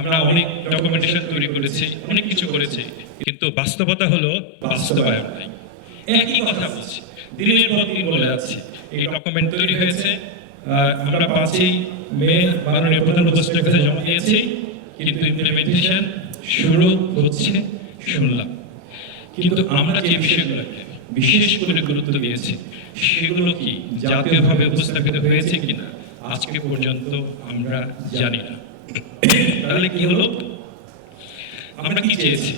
আমরা অনেক ডকুমেন্টেশন তৈরি করেছি, অনেক কিছু করেছি, কিন্তু বাস্তবতা হলো বাস্তবায়ন নাই। একই কথা বলছি, দিনের পর দিন বলে যাচ্ছি। এই ডকুমেন্ট তৈরি হয়েছে আমরা পাঁচই মে মাননীয় প্রধান উপস্থিতের কাছে জমা দিয়েছি, কিন্তু ইমপ্লিমেন্টেশন শুরু হচ্ছে শুনলাম। কিন্তু আমরা যে বিষয়গুলোকে বিশেষ করে গুরুত্ব দিয়েছি, সেগুলো কি জাতীয়ভাবে উপস্থাপিত হয়েছে কিনা, আজকে পর্যন্ত আমরা জানি না। তাহলে কি হলো? আমরা কি চেয়েছি?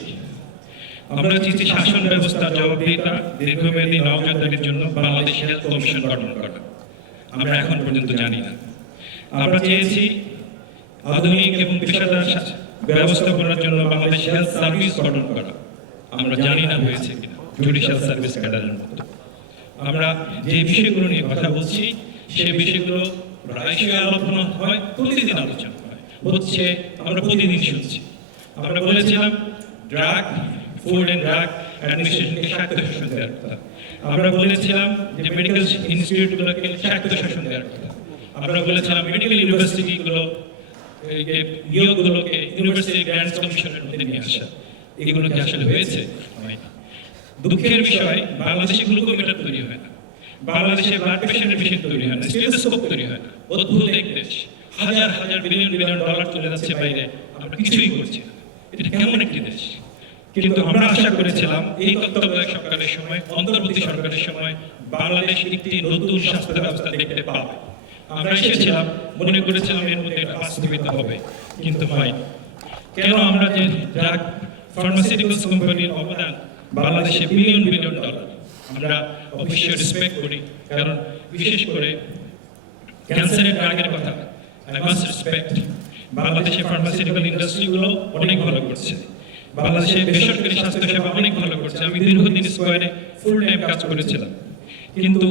আমরা চেয়েছি শাসন ব্যবস্থার জবাবদিহিতা দীর্ঘমেয়াদী নজরদারির জন্য বাংলাদেশ হেলথ কমিশন গঠন করা। আমরা এখন পর্যন্ত জানি না। আমরা চেয়েছি আধুনিক এবং পেশাদার ব্যবস্থাপনার জন্য বাংলাদেশ হেলথ সার্ভিস গঠন করা। আমরা জানি না হয়েছে কিনা জুডিশিয়াল সার্ভিস ক্যাডারের মতো। আমরা যে বিষয়গুলো নিয়ে কথা বলছি সেই বিষয়গুলো প্রায়শই আলোচনা হয়, প্রতিদিন আলোচনা হচ্ছে, আমরা প্রতিদিন শুনছি। আমরা বলেছিলাম, ড্রাগ, ফুড অ্যান্ড ড্রাগ অ্যাডমিনিস্ট্রেশনকে স্বায়ত্তশাসন দেওয়ার কথা। আমরা বলেছিলাম যে মেডিকেল ইনস্টিটিউটগুলোকে স্বায়ত্তশাসন দেওয়ার কথা। আমরা বলেছিলাম মেডিকেল ইউনিভার্সিটিগুলো নিয়োগগুলোকে ইউনিভার্সিটি গ্র্যান্ডস কমিশনের মধ্যে নিয়ে আসা। এগুলো কি আসলে হয়েছে? দুঃখের বিষয়, বাংলাদেশে গ্লুকোমিটার তৈরি হয় না। বাংলাদেশে ব্লাড প্রেশারের মেশিন তৈরি হয় না। স্টেথোস্কোপ তৈরি হয় না। অদ্ভুত এক দেশ। হাজার হাজার বিলিয়ন বিলিয়ন ডলার চলে যাচ্ছে বাইরে। আমরা কিছুই করছি না। এটা কেমন একটি দেশ? কিন্তু আমরা আশা করেছিলাম এই তত্ত্বাবধায়ক সরকারের সময়, অন্তর্বর্তী সরকারের সময় বাংলাদেশ একটি নতুন স্বাস্থ্য ব্যবস্থা দেখতে পাবে। আমরা এসেছিলাম, মনে করেছিলাম এর মধ্যে এটা বাস্তবিত হবে। কিন্তু হয়নি কেন আমরা যে ড্রাগ ফার্মাসিউটিক্যালস কোম্পানির অবদান বাংলাদেশে বিলিয়ন বিলিয়ন ডলার আমরা অবশ্যই রেসপেক্ট করি। কারণ বিশেষ করে ক্যান্সারের ড্রাগের কথা। আই মাস্ট রেসপেক্ট বাংলাদেশের ফার্মাসিউটিক্যাল ইন্ডাস্ট্রিগুলো অনেক ভালো করছে। বাংলাদেশে বেসরকারি স্বাস্থ্য সেবা অনেক ভালো করছে। আমি দীর্ঘদিন স্কোয়ারে ফুল টাইম কাজ করেছিলাম। কিন্তু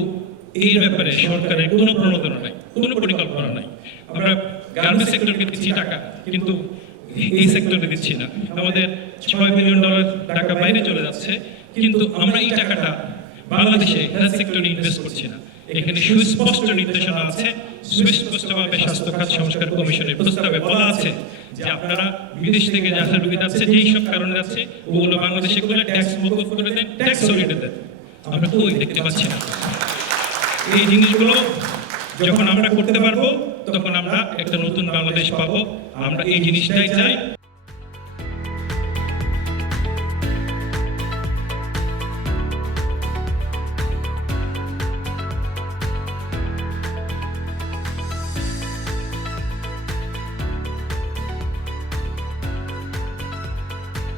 এই ব্যাপারে সরকারের কোনো প্রণোদনা নাই, কোনো পরিকল্পনা নাই। আমরা গার্মেন্টস সেক্টরকে দিচ্ছি টাকা, কিন্তু এই সেক্টরে দিচ্ছি না। আমাদের ছয় বিলিয়ন ডলার টাকা বাইরে চলে যাচ্ছে। কিন্তু আমরা এই টাকাটা বাংলাদেশে হেলথ সেক্টরে ইনভেস্ট না। এখানে সুস্পষ্ট নির্দেশনা আছে, সুস্পষ্টভাবে স্বাস্থ্য খাত সংস্কার কমিশনের প্রস্তাবে বলা আছে যে আপনারা বিদেশ থেকে যা রোগী যাচ্ছে, যেই সব কারণে যাচ্ছে, ওগুলো বাংলাদেশে ট্যাক্স করে দেন ট্যাক্স সরিয়ে দেন। আমরা কই দেখতে পাচ্ছি না। এই জিনিসগুলো যখন আমরা করতে পারব, তখন আমরা একটা নতুন বাংলাদেশ পাবো। আমরা এই জিনিসটাই চাই।